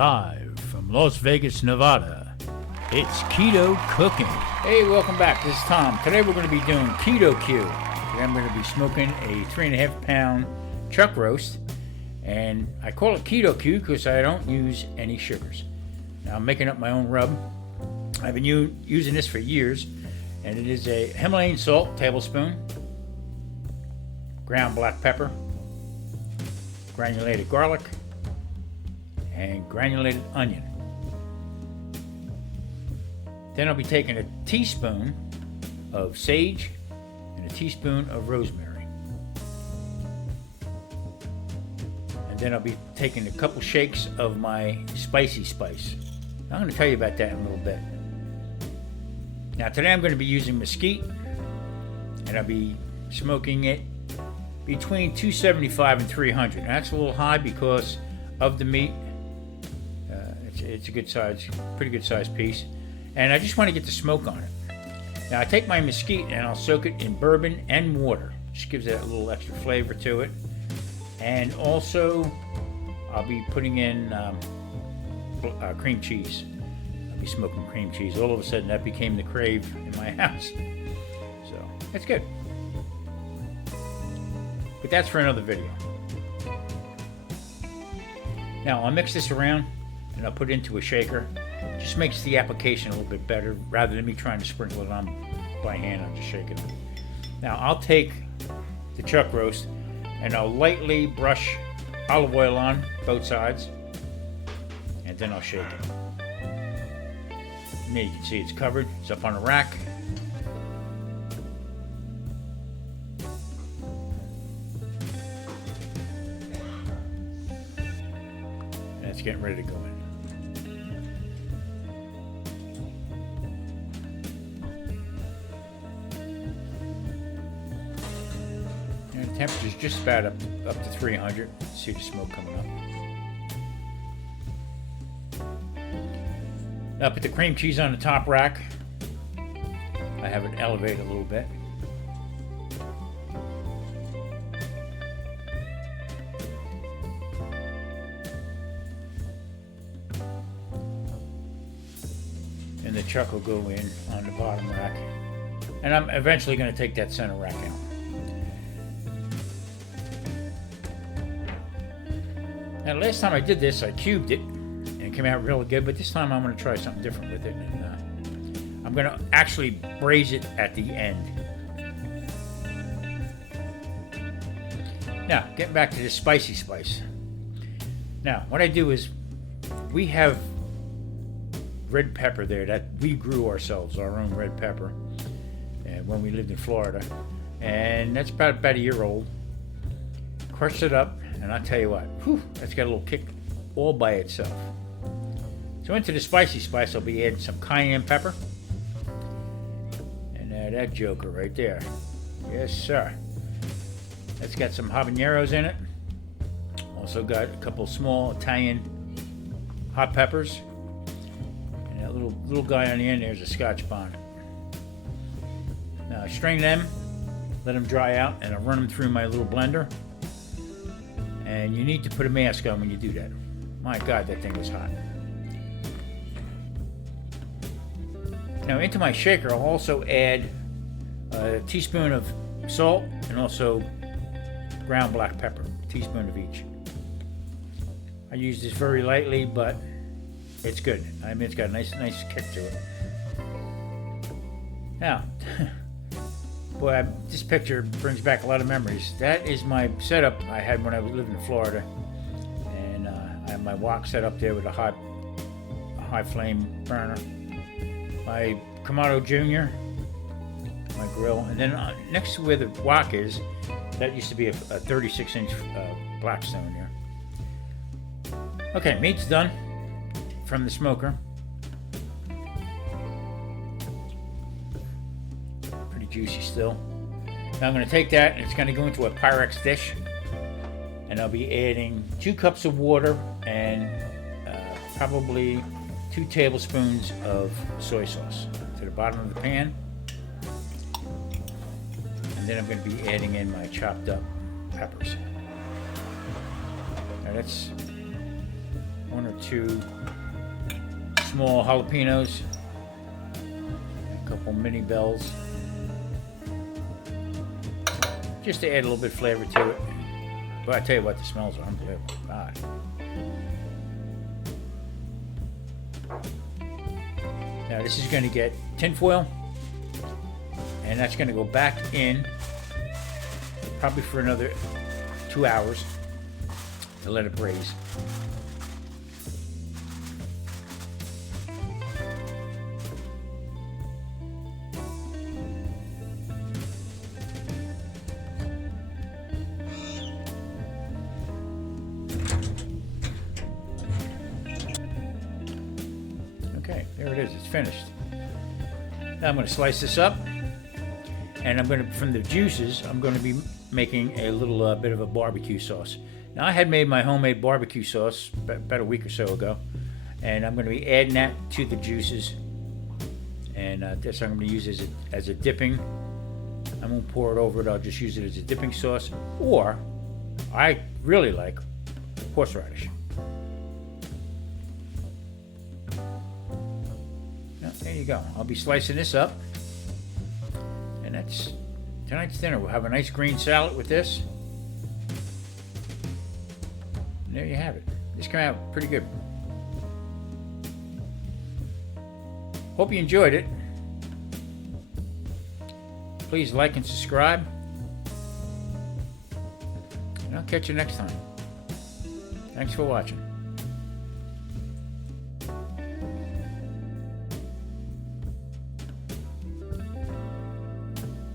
Live from Las Vegas, Nevada, it's Keto Cooking. Hey, welcome back. This is Tom. Today we're going to be doing Keto Q. Today I'm going to be smoking a 3.5 pound chuck roast. And I call it Keto Q because I don't use any sugars. Now I'm making up my own rub. I've been using this for years. And it is a Himalayan salt, tablespoon, ground black pepper, granulated garlic, and granulated onion. Then I'll be taking a teaspoon of sage and a teaspoon of rosemary. And then I'll be taking a couple shakes of my spicy spice. I'm going to tell you about that in a little bit. Now today I'm going to be using mesquite, and I'll be smoking it between 275 and 300. Now, that's a little high because of the meat. It's a good size, pretty good size piece. And I just want to get the smoke on it. Now I take my mesquite and I'll soak it in bourbon and water. Just gives it a little extra flavor to it. And also I'll be putting in cream cheese. I'll be smoking cream cheese. All of a sudden that became the crave in my house. So it's good. But that's for another video. Now I'll mix this around and I'll put it into a shaker. It just makes the application a little bit better rather than me trying to sprinkle it on by hand. I'm just shaking it. Now I'll take the chuck roast and I'll lightly brush olive oil on both sides, and then I'll shake it. And there you can see it's covered. It's up on a rack. And it's getting ready to go in. The temperature's just about up to 300. See the smoke coming up. Now I put the cream cheese on the top rack. I have it elevated a little bit. And the chuck will go in on the bottom rack. And I'm eventually going to take that center rack out. Now, last time I did this, I cubed it, and it came out really good, but this time I'm going to try something different with it. And, I'm going to actually braise it at the end. Now, getting back to this spicy spice. Now, what I do is, we have red pepper there that we grew ourselves, our own red pepper, and when we lived in Florida. And that's about a year old. Crushed it up. And I'll tell you what, that's got a little kick all by itself. So into the spicy spice, I'll be adding some cayenne pepper. And that joker right there. Yes, sir. That's got some habaneros in it. Also got a couple small Italian hot peppers. And that little guy on the end there is a Scotch bonnet. Now I strain them, let them dry out, and I'll run them through my little blender. And you need to put a mask on when you do that. My God, that thing was hot. Now into my shaker, I'll also add a teaspoon of salt and also ground black pepper, a teaspoon of each. I use this very lightly, but it's good. I mean, it's got a nice kick to it. Now, boy, this picture brings back a lot of memories. That is my setup I had when I was living in Florida. And I have my wok set up there with a high flame burner. My Kamado Jr., my grill. And then next to where the wok is, that used to be a 36-inch Blackstone there. Okay, meat's done from the smoker. Juicy still. Now I'm going to take that and it's going to go into a Pyrex dish, and I'll be adding 2 cups of water and probably 2 tablespoons of soy sauce to the bottom of the pan. And then I'm going to be adding in my chopped up peppers. Now 1 or 2 small jalapenos, a couple mini bells, just to add a little bit of flavor to it. But I tell you what, the smells are unbelievable. God. Now this is going to get tinfoil, and that's going to go back in probably for another 2 hours to let it braise. Okay, there it is. It's finished. Now I'm going to slice this up, and I'm going to, from the juices, I'm going to be making a little bit of a barbecue sauce. Now I had made my homemade barbecue sauce about a week or so ago, and I'm going to be adding that to the juices, and this I'm going to use as a dipping. I won't pour it over it. I'll just use it as a dipping sauce, or I really like horseradish. There you go. I'll be slicing this up. And that's tonight's dinner. We'll have a nice green salad with this. And there you have it. This came out pretty good. Hope you enjoyed it. Please like and subscribe. And I'll catch you next time. Thanks for watching.